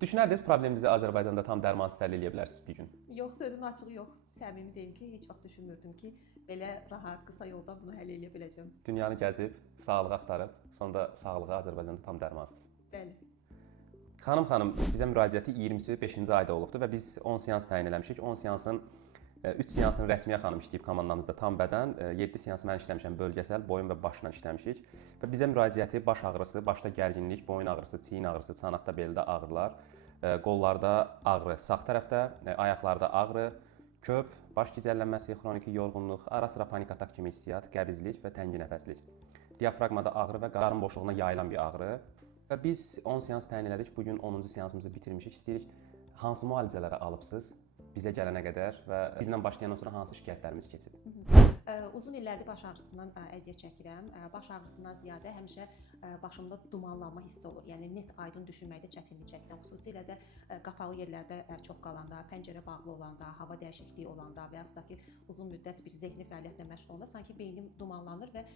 Düşünərdiniz problemimizi Azərbaycanda tam dərmansız həll edə bilərsiniz bir gün? Yox, sözün açığı yox. Səmimi deyim ki, heç vaxt düşünmürdüm ki, belə rahat, qısa yoldan bunu həll edə biləcəm. Dünyanı gəzib, sağlığı axtarıb, sonda sağlığı Azərbaycanda tam dərmansız. Bəli. Xanım, bizə müraciəti 25-ci ayda olubdur və biz 10 seans təyin eləmişik. 10 seansın 3 seansını Rəsmiyə xanım işləyib komandamızda tam bədən, 7 seans mən işləmişəm bölgəsəl, boyun və başla işləmişik. Və bizə müraciəti baş ağrısı, başda gərginlik, boyun ağrısı, çiyin ağrısı, çanaqda, beldə ağrılar, qollarda ağrı sağ tərəfdə, ayaqlarda ağrı, köp, baş gicəllənməsi, xroniki yorğunluq, ara-sıra panik atak kimi hissiyat, qəbizlik və təngi nəfəslik. Diafraqmada ağrı və qarın boşluğuna yayılan bir ağrı. Və biz 10 seans təyin elədik. Bu gün 10-cu seansımızı bitirmişik. İstəyirik hansı müalicələri alıbsınız bizə gələnə qədər və bizlə başlayandan sonra hansı şikayətlərimiz keçib? Uzun illərdir baş ağrısından əziyyət çəkirəm. Baş ağrısından ziyadə həmişə başımda dumanlanma hissi olur. Yəni net aydın düşünməkdə çətinlik çəkirəm. Xüsusilə də qapalı yerlərdə çox qalanda, pəncərə bağlı olanda, hava dəyişikliyi olanda və yaxud da ki uzun müddət bir zehni fəaliyyətlə məşğul olanda sanki beynim dumanlanır və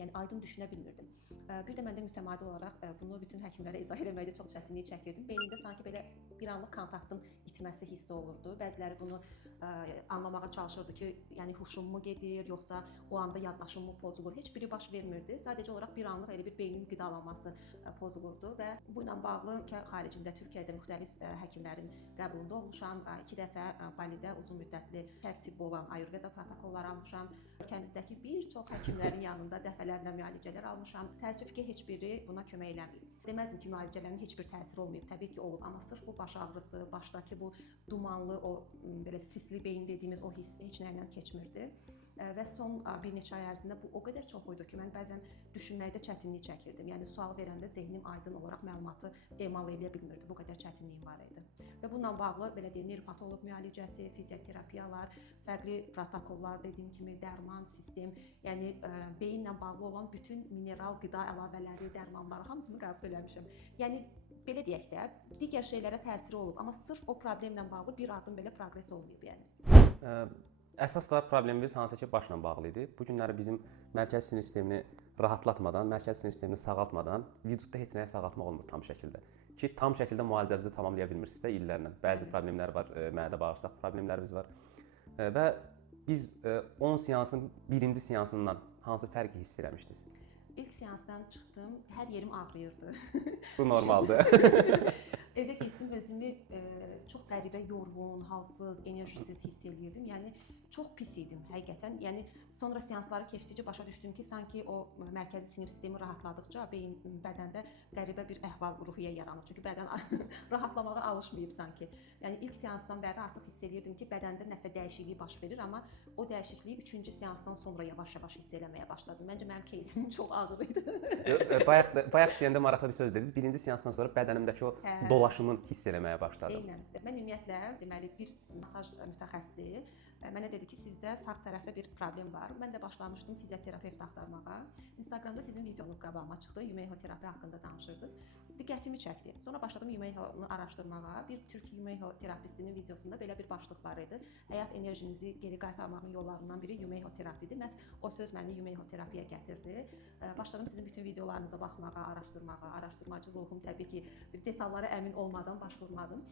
yəni aydın düşünə bilmirdim. Bir də məndə mütəmadi olaraq bunu bütün həkimlərə izah etməkdə çox çətinlik çəkirdim. Beynimdə sanki belə bir anlıq kontaktın itməsi hissi olurdu. Bəziləri bunu anlamağa çalışırdı ki, yəni huşum mu gedir, yoxsa o anda yaddaşım mı pozulur? Heç biri baş vermirdi. Sadəcə olaraq bir anlıq elə bir beynin qidalanması pozulurdu və bu ilə bağlı xaricində Türkiyədə müxtəlif həkimlərin qəbulunda olmuşam. 2 dəfə Balidə uzun müddətli şərq tibbi olan Ayurveda protokolları almışam. Ölkəmizdəki bir çox həkimlərin yanında dəfələrlə müalicələr almışam. Təəssüf ki, heç biri buna kömək eləməyib. Deməzdim ki, müalicələrin heç bir təsiri olmayıb. Təbii ki, olub, amma sırf bu baş ağrısı, başdakı bu dumanlı, o belə sisli beyin dediyimiz o hiss heç nə ilə keçmirdi. Və son bir neçə ay ərzində bu o qədər çox idi ki, mən bəzən düşünməkdə çətinlik çəkirdim. Yəni sual verəndə zehnim aydın olaraq məlumatı emal edə bilmirdi. Bu qədər çətinliyim var idi. Və bununla bağlı belə deyək, nevropatoloq müalicəsi, fizioterapiyalar, fərqli protokollar dediyim kimi dərman, sistem, yəni beyinlə bağlı olan bütün mineral qida əlavələri, dərmanları hamısını qəbul eləmişəm. Yəni belə deyək də, digər şeylərə təsiri olub, amma sırf o problemlə bağlı bir addım belə proqres olmayıb yəni. Əsas da problemimiz hansı ki başla bağlı idi. Bu günləri bizim mərkəzi sinir sistemini rahatlatmadan, mərkəzi sinir sistemini sağaltmadan vücudda heç nəyə sağaltmaq olmur tam şəkildə. Ki tam şəkildə müalicənizi tamamlaya bilmirsiniz də illərlə. Bəzi problemlər var, mədə bağırsaq problemlərimiz var. Və biz 10 seansın birinci seansından hansı fərqi hiss eləmişdiniz? İlk seansdan çıxdım, hər yerim ağrıyırdı. Bu normaldır. Evə getdim, özümü çox qəribə, yorğun, halsız, enerjisiz hiss eləyirdim. Yəni çox pis idim həqiqətən. Yəni sonra seansları keçdikcə başa düşdüm ki, sanki o mərkəzi sinir sistemi rahatladıkca beyin bədəndə qəribə bir əhval-ruhiyyə yaranır. Çünki bədən rahatlamağa alışmayıb sanki. Yəni ilk seansdan bəri artıq hiss eləyirdim ki, bədəndə nəsə dəyişiklik baş verir, amma o dəyişikliyi 3-cü seansdan sonra yavaş-yavaş hiss eləməyə başladım. Məncə mənim кейsim çox ağır idi. Bayaq işləyəndə maraqlı bir söz dediniz. Birinci seansdan sonra bədənimdəki o dolaşımın hiss eləməyə başladım. Eynən. Mən ümumiyyətlə, deməli, bir masaj mütəxəssisi mənə dedi ki, sizdə sağ tərəfdə bir problem var. Mən də başlamışdım fizioterapevt axtarmağa. Instagramda sizin videonuz qabağıma çıxdı, Yumeiho terapiya haqqında danışırdınız. Diqqətimi çəkdi. Sonra başladım Yumeihonu araşdırmağa. Bir türk Yumeiho terapistinin videosunda belə bir başlıq var idi. Həyat enerjinizi geri qaytarmağın yollarından biri Yumeiho terapiyadır. Məhz o söz məni Yumeiho terapiyaya gətirdi. Başladım sizin bütün videolarınıza baxmağa, araşdırmağa. Araşdırmacı ruhum təbii ki, detallara əmin olmadan baş vurmadım.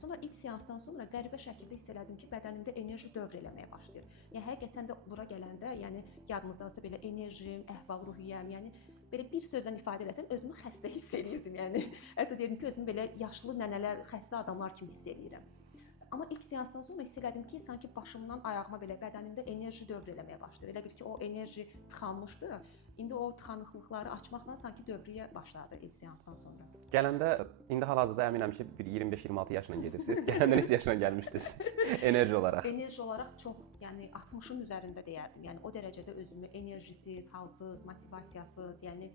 Sonra ilk seansdan sonra qəribə şəkildə hiss elədim ki, bədənimdə enerji dövr eləməyə başlayır. Yəni həqiqətən də bura gələndə, yəni yadınızdadsa belə enerjim, əhval-ruhiyyəm, yəni belə bir sözlə ifadə eləsəm özümü xəstə hiss eləyirdim. Yəni hətta deyirdim ki, özümü belə yaşlı nənələr, xəstə adamlar kimi hiss eləyirəm. Amma ilk seansdan sonra hiss elədim ki, sanki başımdan ayağıma belə bədənimdə enerji dövr eləməyə başlayır. Elə bil ki, o enerji tıxanmışdı. İndi o tıxanıqlıqları açmaqla sanki dövrüyə başladı ilk seansdan sonra. Gələndə indi hal-hazırda əminəm ki, bir 25-26 yaşla gedirsiniz. Gələndə neçə yaşla gəlmişdiniz enerji olaraq? Enerji olaraq çox, yəni 60-ın üzərində deyərdim. Yəni o dərəcədə özümü enerjisiz, halsız, motivasiyasız, yəni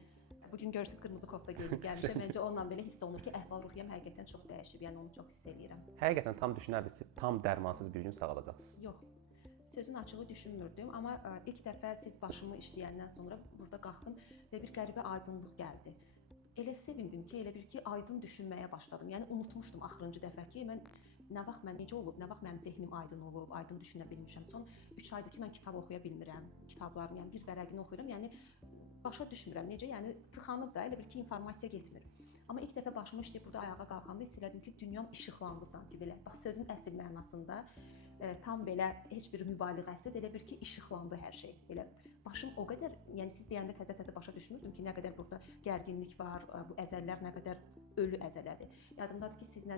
bugün görürsüz qırmızı kofta geyinib gəlmişəm. Məncə onunla belə hiss olunur ki, əhval-ruhiyyəm həqiqətən çox dəyişib. Yəni onu çox hiss eləyirəm. Həqiqətən tam düşünərdiniz ki, tam dərmansız bir gün sağalacaqsınız. Yox. Sözün açığı düşünmürdüm, amma ilk dəfə siz başımı işləyəndən sonra burada qalxdım və bir qəribə aydınlıq gəldi. Elə sevindim ki, elə bir ki, aydın düşünməyə başladım. Yəni unutmuşdum axırıncı dəfə ki, mən nə vaxt mən necə olub, nə vaxt mənim zehnim aydın olub, aydın düşünə bilmişəm. Son 3 aydır ki, mən kitab oxuya bilmirəm. Kitablarımı, yəni bir vərəqini oxuyuram, yəni başa düşmürəm necə, yəni tıxanıb da, elə bir ki, informasiya getmir. Amma ilk dəfə başımı işləyib burada ayağa qalxanda hiss elədim ki, dünyam işıqlandı sanki belə. Bax sözün əsl mənasında tam belə heç bir mübaliğəsiz elə bir ki, işıqlandı hər şey. Belə başım o qədər, yəni siz deyəndə təzə-təzə başa düşmürdüm ki, nə qədər burada gərginlik var, bu əzəllər nə qədər ölü əzələdir. Yadımdadır ki, sizlə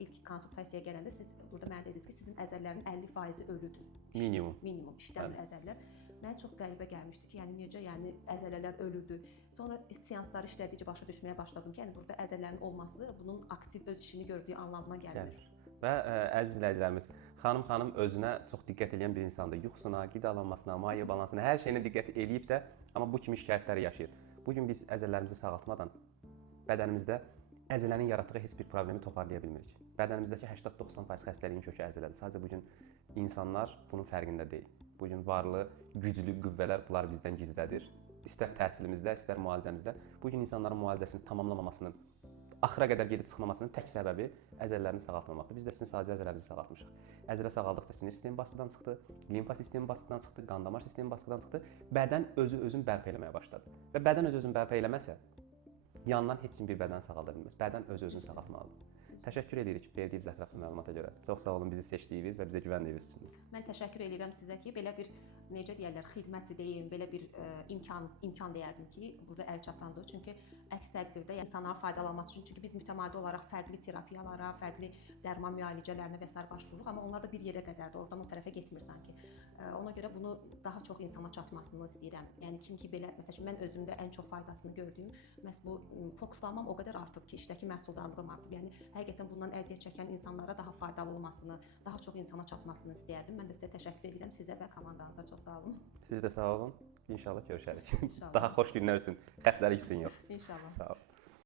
ilk konsultasiyaya gələndə siz burada mənə dediniz ki, sizin əzəllərin 50% ölüdür. Minimum işləmir əzəllər. Mənə çox qəribə gəlmişdi ki, yəni necə, yəni əzələlər ölüdür. Sonra seansları işlədikcə başa düşməyə başladım ki, yəni burada əzələlərin olması bunun aktiv öz işini gördüyü anlamına gəlmir. Və əziz izləyicilərimiz, xanım özünə çox diqqət edən bir insandır. Yuxusuna, qidalanmasına, maye balansına, hər şeyinə diqqət eləyib də, amma bu kimi şikayətləri yaşayır. Bu gün biz əzələlərimizi sağaltmadan bədənimizdə əzələnin yaratdığı heç bir problemi toparlaya bilmirik. Bədənimizdəki 80-90% xəstəliyin kökü əzələdir. Sadəcə bu gün insanlar bunun fərqində deyil. Bu gün varlı, güclü qüvvələr bunlar bizdən gizlədir. İstər təhsilimizdə, istər müalicəmizdə. Bu gün insanların müalicəsini tamamlamamasının, axıra qədər gedib çıxmamasının tək səbəbi əzələlərini sağaltmamaqdır. Biz də sizin sadəcə əzələrinizi sağaltmışıq. Əzələ sağaldıqca sinir sistemi baskıdan çıxdı, limfa sistemi baskıdan çıxdı, qan damar sistemi baskıdan çıxdı. Bədən özünü bərpa eləməyə başladı. Və bədən özünü bərpa eləməsə, yandan heç kim bir bədən sağalda bilməz. Bədən özünü sağaltmalıdır. Təşəkkür edirik verdiyiniz ətraflı məlumata görə. Çox sağ olun bizi seçdiyiniz və bizə güvəndiyiniz üçün. Mən təşəkkür edirəm sizə ki, belə bir necə deyirlər, xidmət deyim, belə bir imkan deyərdim ki, burada əl çatandır. Çünki əks təqdirdə yəni insanların faydalanması üçün, çünki biz mütəmadi olaraq fərqli terapiyalara, fərqli dərman müalicələrinə və sair başvururuq, amma onlar da bir yerə qədərdir. Oradan o tərəfə getmir sanki. Ona görə bunu daha çox insana çatmasını istəyirəm. Yəni kim ki belə, məsələn mən özümdə ən çox faydasını gördüyüm məhz bu fokuslanmam o qədər artıb ki, işdəki məhsuldarlığım artıb. Yəni həqiqətən bundan əziyyət çəkən insanlara daha faydalı olmasını, daha çox insana çatmasını istəyərdim. Mən də sizə təşəkkür edirəm, sizə və komandanıza çox sağ olun. Siz də sağ olun. İnşallah görüşərik. İnşallah. Daha xoş günlər üçün, xəstəlik üçün yox. İnşallah. Sağ olun.